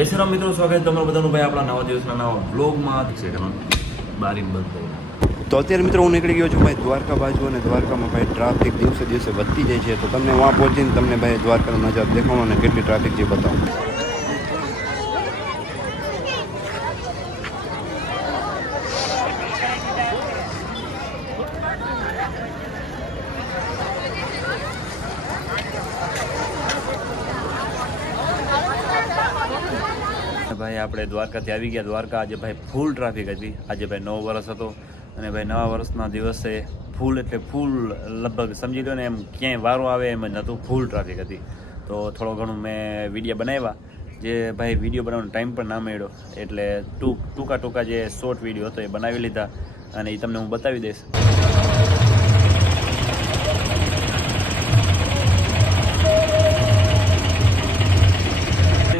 જય શ્રી રામ મિત્રો, સ્વાગત તમારું બધાનું ભાઈ આપણા નવા દિવસના નવા બ્લોગમાં છે. બારી બંધ કરી તો અત્યારે મિત્રો હું નીકળી ગયો છું ભાઈ દ્વારકા બાજુ, અને દ્વારકામાં ભાઈ ટ્રાફિક દિવસે દિવસે વધતી જાય છે. તો તમને વहाँ પહોંચીને તમને ભાઈ દ્વારકાનો નજારો દેખાડો અને કેટલી ટ્રાફિક છે બતાવું. ભાઈ આપણે દ્વારકાથી આવી ગયા. દ્વારકા આજે ભાઈ ફૂલ ટ્રાફિક હતી. આજે ભાઈ નવો વર્ષ હતો અને ભાઈ નવા વર્ષના દિવસે ફૂલ એટલે ફૂલ, લગભગ સમજી લો ને એમ ક્યાંય વારો આવે એમ જ નહોતું, ફૂલ ટ્રાફિક હતી. તો થોડો ઘણું મેં વિડીયો બનાવ્યા, જે ભાઈ વિડીયો બનાવવાનો ટાઈમ પણ ના મળ્યો, એટલે ટૂંકા જે શોર્ટ વિડીયો હતો એ બનાવી લીધા અને એ તમને હું બતાવી દઈશ.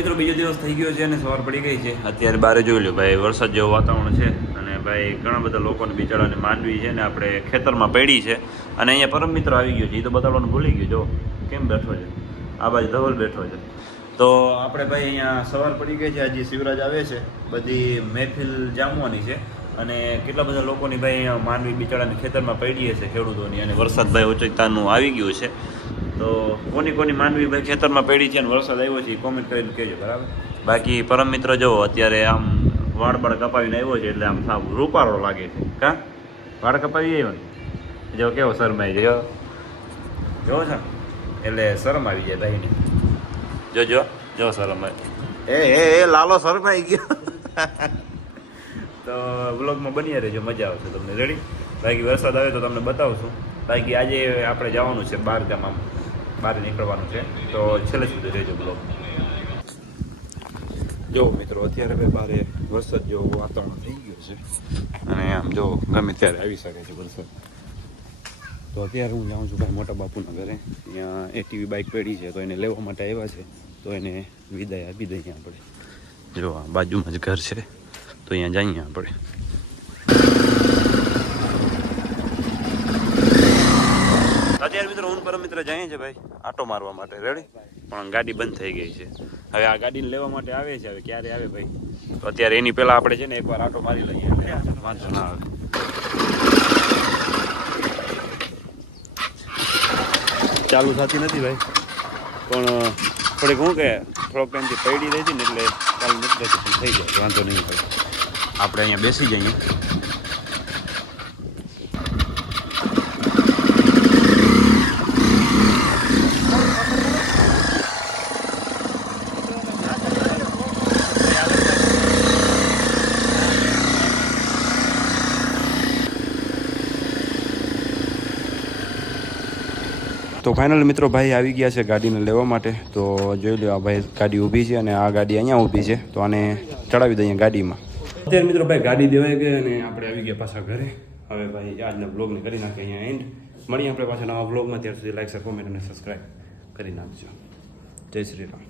મિત્રો બીજો દિવસ થઈ ગયો છે અને સવાર પડી ગઈ છે. અત્યારે બહાર જોઈ લો ભાઈ, વરસાદ જેવું વાતાવરણ છે અને ભાઈ ઘણા બધા લોકોને બિચારાને માંડવી છે ને આપણે ખેતરમાં પડી છે. અને અહીંયા પરમ મિત્ર આવી ગયો છે, એ તો બતાવવાનું ભૂલી ગયો. જો કેમ બેઠો છે, આ બાજુ ધવલ બેઠો છે. તો આપણે ભાઈ અહીંયા સવાર પડી ગઈ છે, હજી શિવરાજ આવે છે, બધી મહેફિલ જામવાની છે અને કેટલા બધા લોકોની ભાઈ અહીંયા માંડવી બિચારાને ખેતરમાં પડી હશે ખેડૂતોની. અને વરસાદ ભાઈ ઓચિતાનું આવી ગયું છે. તો કોની માંડવી ભાઈ ખેતરમાં પડી છે અને વરસાદ આવ્યો છે એ કોમેન્ટ કરીને કહેજો, બરાબર. બાકી પરમ મિત્ર જો અત્યારે આમ વાળ કપાવીને આવ્યો છે, એટલે આમ સાવ રૂપાળો લાગે છે. કા વાળ કપાવી આવ્યો ને, જો કેવો શરમાઈ જાય, જોવો છે એટલે શરમ આવી જાય ભાઈને. જો શરમ એ લાલો શરમાઈ ગયો. તો વ્લોગમાં બની રહેજો, મજા આવશે તમને. રેડી? બાકી વરસાદ આવે તો તમને બતાવશું. બાકી આજે આપણે જવાનું છે બહાર ગામ, આમ બહાર નીકળવાનું છે, તો છેલ્લે સુધી રહેજો બ્લોગ. જો મિત્રો અત્યારે ભાઈ બારે વરસાદ જેવું વાતાવરણ થઈ ગયું છે, અને આમ જો ગમે ત્યારે આવી શકે છે વરસાદ. તો અત્યારે હું જાઉં છું ભાઈ મોટા બાપુના ઘરે. ત્યાં એટીવી બાઇક પડી છે, તો એને લેવા માટે આવ્યા છે, તો એને વિદાય આપી દઈએ આપણે. જો આ બાજુમાં જ ઘર છે, તો અહીંયા જઈએ આપણે. અત્યારે મિત્રો હું પરમ મિત્ર જઈએ છે ભાઈ આટો મારવા માટે. રેડી? પણ ગાડી બંધ થઈ ગઈ છે. હવે આ ગાડીને લેવા માટે આવે છે, હવે ક્યારે આવે ભાઈ, તો અત્યારે એની પહેલાં આપણે છે ને એકવાર આટો મારી લઈએ, વાંધો ના આવે. ચાલુ થતી નથી ભાઈ, પણ થોડીક શું કે થોડોક ટાઈમથી પડી રહી હતી ને, એટલે ચાલુ નથી થતી, પણ થઈ જાય, વાંધો નહીં ભાઈ. આપણે અહીંયા બેસી જઈએ. તો ફાઇનલ મિત્રો ભાઈ આવી ગયા છે ગાડીને લેવા માટે. તો જોઈ લો, આ ભાઈ ગાડી ઊભી છે અને આ ગાડી અહીંયા ઊભી છે, તો આને ચડાવી દઈએ ગાડીમાં. અત્યારે મિત્રો ભાઈ ગાડી દેવાઈ ગઈ અને આપણે આવી ગયા પાછા ઘરે. હવે ભાઈ આજના બ્લોગને કરી નાખીએ અહીંયા એન્ડ. મળીએ આપણે પાછા નવા બ્લોગમાં. ત્યાર સુધી લાઈક, શેર, કોમેન્ટ અને સબસ્ક્રાઈબ કરી નાખજો. જય શ્રી રામ.